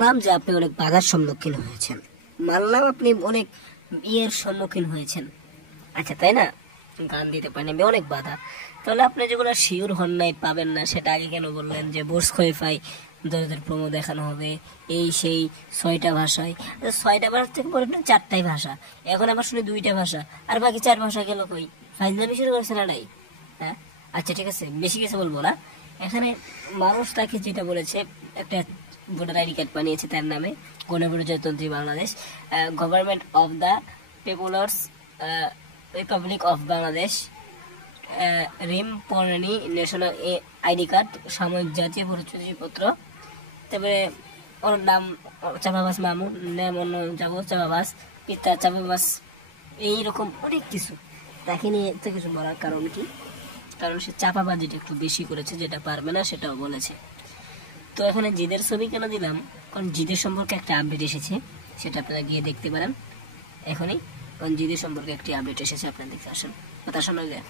মানলাম যে আপনি অনেক বাধার সম্মুখীন হয়েছেন, মানলাম আপনি অনেক বিয়ের সম্মুখীন হয়েছেন, আচ্ছা তাই না? গান দিতে পারেন অনেক বাধা, তাহলে আপনি যেগুলো শিওর হন নাই, পাবেন না, সেটা আগে কেন বললেন যে বুর্জ খলিফায় দরদের প্রোমো দেখানো হবে এই সেই 6টা ভাষায়? 6টা ভাষা থেকে পরে 4টাই ভাষা, এখন আবার শুনি 2টা ভাষা, আর বাকি 4 ভাষা গেল কই? ফাইজলামি শুরু করেছে না নাই? হ্যাঁ, আচ্ছা ঠিক আছে, বেশি কিছু বলবো না। এখানে মানুষ তাকে যেটা বলেছে, একটা ভোটার আইডি কার্ড বানিয়েছে তার নামে, গণপ্রজাতন্ত্রী Bangladesh, government of the people's republic of Bangladesh, রিম পর্ণি ন্যাশনাল আইডি কার্ড, সাময়িক জাতীয় পরিচয়পত্র, তারপরে ওর নাম চাপাবাস মামু, নাম অন্য যাবো চাপাবাস, পিতা চাপাবাস, এইরকম অনেক কিছু। তাকে নিয়ে এত কিছু বলার কারণ কি? কারণ সে চাপাবাজিটা একটু বেশি করেছে, যেটা পারবে না সেটাও বলেছে। তো এখানে জিদের ছবি কেন দিলাম, কারণ জিদের সম্পর্কে একটা আপডেট এসেছে, সেটা আপনারা গিয়ে দেখতে পারেন এখনই। কারণ জিদের সম্পর্কে একটি আপডেট এসেছে, আপনারা দেখতে আসেন, কথা শোনা যায়।